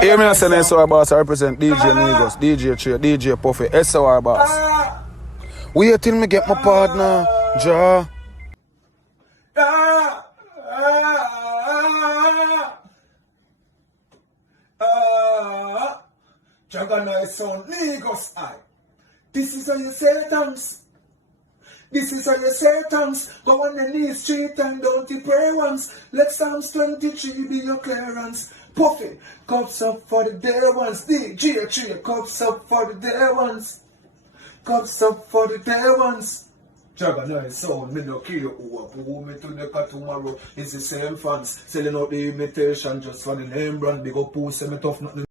Hear me say SOR boss, I represent DJ NEGUS, DJ Trey, DJ Puffy, SOR boss. Wait till me get my partner, Ja. Juggernaut son, Negus I. This is how you say thanks. This is how you say thanks. Go on the knees 3 times, don't you pray once. Let Psalms 23 be your clearance. Puffy, cups up for the day ones. DJ Trey, cups up for the day ones. Cups up for the day ones. Juggernaut son, me no care who me to the car tomorrow. It's the same fans selling out the imitation just for the name brand. Big up who say me tough nothing.